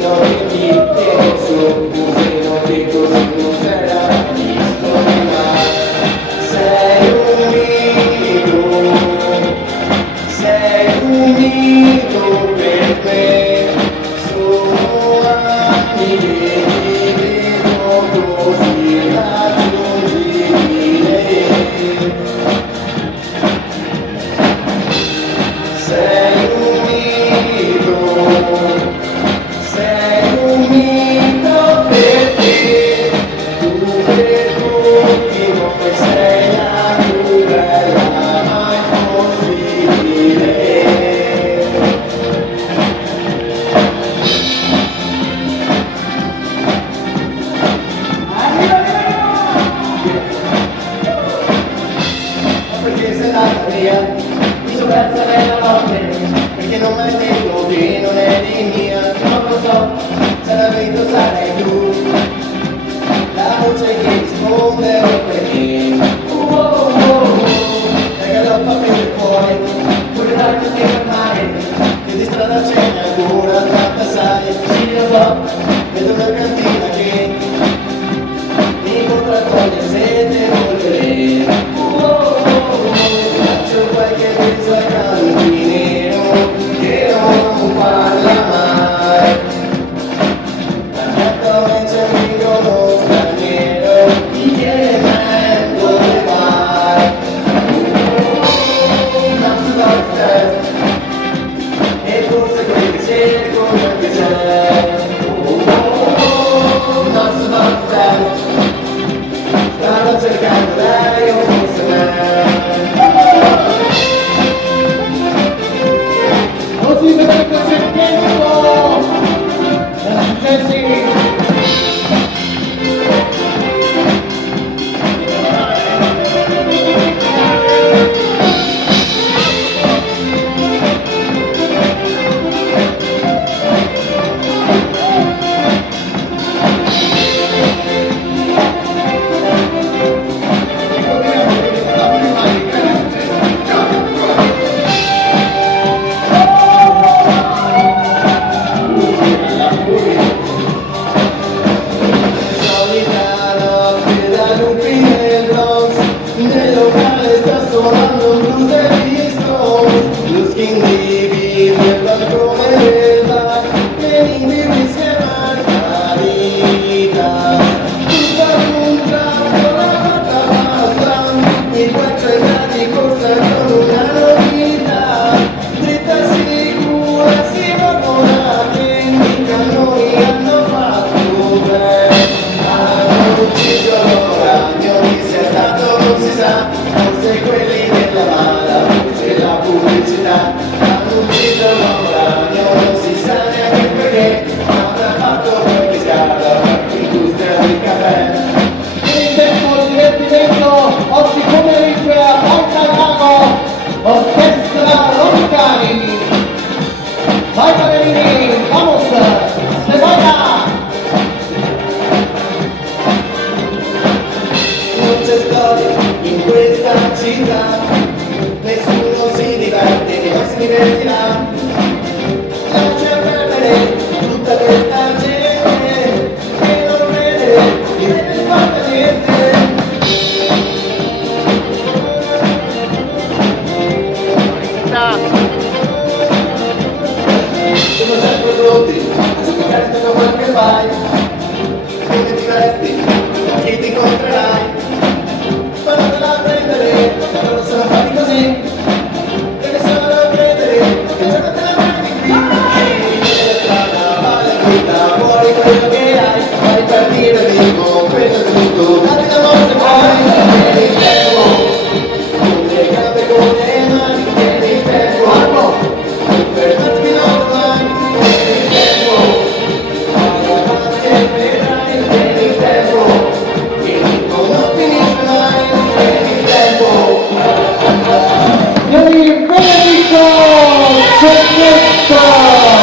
bambino che ti tiene su, museo che così non sarà visto mai. Sei un mito per me, sono anni che ti vedo così raggiungibile. Sei un mito perché tu per tutti come sei la più bella mai possibile. Perché sei andata via, mi sono persa nella notte, perché non me l'hai detto che non eri mia. Non lo so, se l'avevi sarai tu, la voce che risponde perché la galoppa per il cuore, pure l'arco che fermare, che di strada c'è ancora tanta sai. Sì, lo so, vedo una cantina che mi potrà togliere se te volere. Faccio qualche peso al cantinero che non parla mai. Accanto a me c'è un amico uno straniero, mi chiede me dove vai. Non si va al test, e forse quel che cerco non che c'è. Non si va al test, stanno cercando lei o forse me. Così vedete c'è il tempo! Sì. Nel locale sta suonando un blues degli Stones, lo skin di Bill nel balcone del bar, venite insieme a carità. Tutta un tratto la fatta basta, i 400 di corsa con una novità, dritta sicura si va volare, i cannoni hanno fatto bene, hanno ucciso l'oranio, chi sia stato non si sa, forse quelli della mala, forse la pubblicità, hanno ucciso l'uranio, non si sa neanche perché, avrà fatto qualche scala, l'industria del caffè. Il tempo di divertimento oggi pomeriggio a Fontanago, orchestra Roncani. Vai ballerini, vamos, se baila! Non c'è storia in questa città, nessuno si diverte, né si divertirà. Lascia perdere tutta questa gente che non crede che ne fatta niente. Sono sempre pronti a giocare tutto quello che fai, come ti vesti, chi ti incontrerai. Fatela prendere, loro sono fatti così, perché sono da prendere, che gioco te la prendi qui. Nella strada, vai la vita, fuori quello che hai, fai partire vivo, quello è giusto, dati la morte poi, tieni il tempo, con le gambe, con le mani, tieni il tempo, non fermarti domani, tieni il tempo, vai avanti e vedrai, tieni il tempo, il tempo non finisce mai. Benedetto Cennetta!